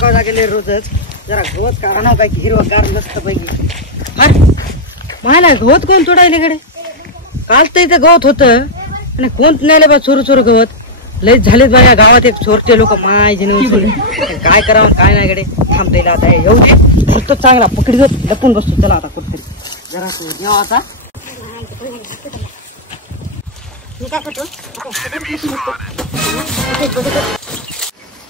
सकाळ गेले रोजच जरा गवत काढा ना पैकी हिरवगार मस्त पैकी. मला गवत कोण तोडायला कडे? काल तर इथं गवत होतं आणि कोण नेले बा चोरू चोरू गवत. लयच झालेत बा या गावात एक चोरटे लोक माय काय करावं काय नाही कडे थांबता आता येऊ दे. तो चांगला पकडी लपून बसतो. चला आता कुठतरी जरा जेव्हा आता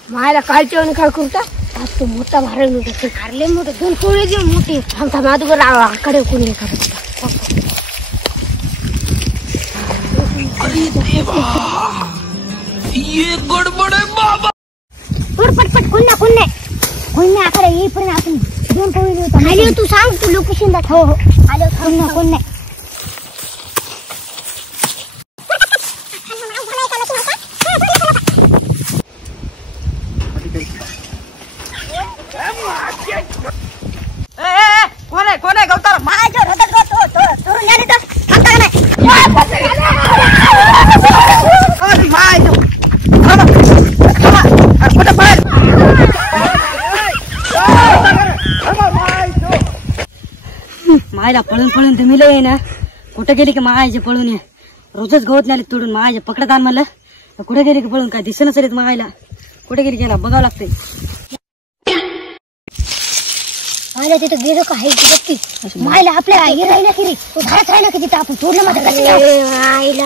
मायला कालचे आणि काय करता आज तो मोठा भारे मोठे कारले मोठे दोन टोळे जे मोठे थांबता माधुकर आकडे कोणी का ये गडबड आहे बाबा. पटपट कोण आकडे येईपर्यंत आपण दोन टोळे आले. तू सांग तू लोकेशन दाखव. हो आलो कोण नाही. कोण आहे गवतार माझ्या मायला पळून पळून तुम्ही लय ना कुठे गेली की मायाचे पळून ये. रोजच गवत नाही तोडून मायाचे पकडत आण म्हणलं. कुठे गेली की पळून काय दिसेना सरीत मायला. कुठे गेली गेला बघावं लागतंय. मायला तिथं गेलो का आहे मायला आपल्याला हे राहिला की रे तो घरात राहिला की तिथं आपण तोडलं माझं आईला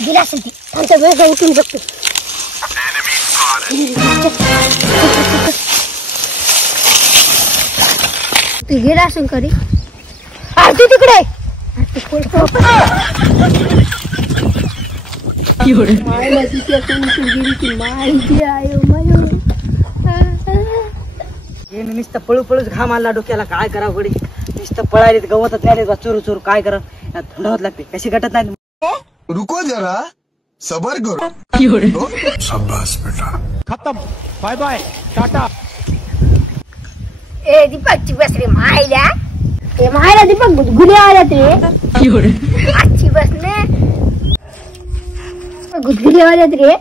गेला असेल ती आमच्या वेळ उठून बघतो. तू गेला असेल कधी तू तिकडे मायला तिच्या माहिती आहे. नुसतं पळू पळूच घाम आला डोक्याला. काय करावं गडी नुसतं पळायला गवतच नाही चोरू चोरू काय करा थंडावत लागते. कशी गटत नाही. रुको जरा सबर करो. शाबाश बेटा. खत्म. Bye bye tata. ए दीपक बस रे मायला. ए मायला दीपक गुदगुले आल्यात रे. आजची बसने गुदगुले आल्यात रे.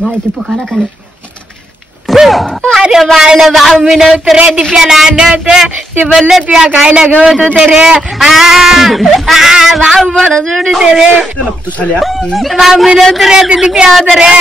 माय दीपक आला का नाही. अरे मायला भाऊ मी नव्हतं रे. दिप्याला आलं होतं ते बोललं तुया खायला गवत होते रे. भाऊ मला सोडू दे रे. भाऊ मी नव्हतं रे ते दिप्या होत रे.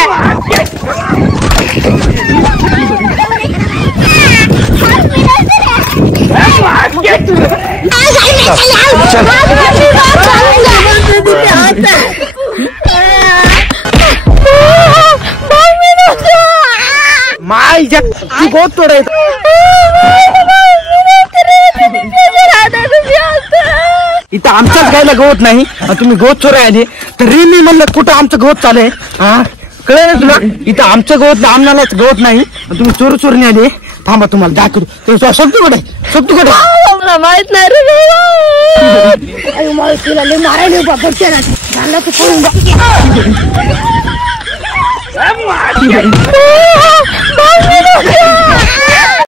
माय तू गवत तोडायचं इथं आमच्याच गायला गवत नाही. तुम्ही गवत चोराय आले तरी मी म्हणलं कुठं आमचं गवत चालय. हा कळलं ना तुला. इथं आमचं गवत आम्हालाच गवत नाही. तुम्ही चोरू चोरणी आले. थांबा तुम्हाला दाखवतो. शब्द कुठे मला माहित नाही रे. मारायला झाला तू पळून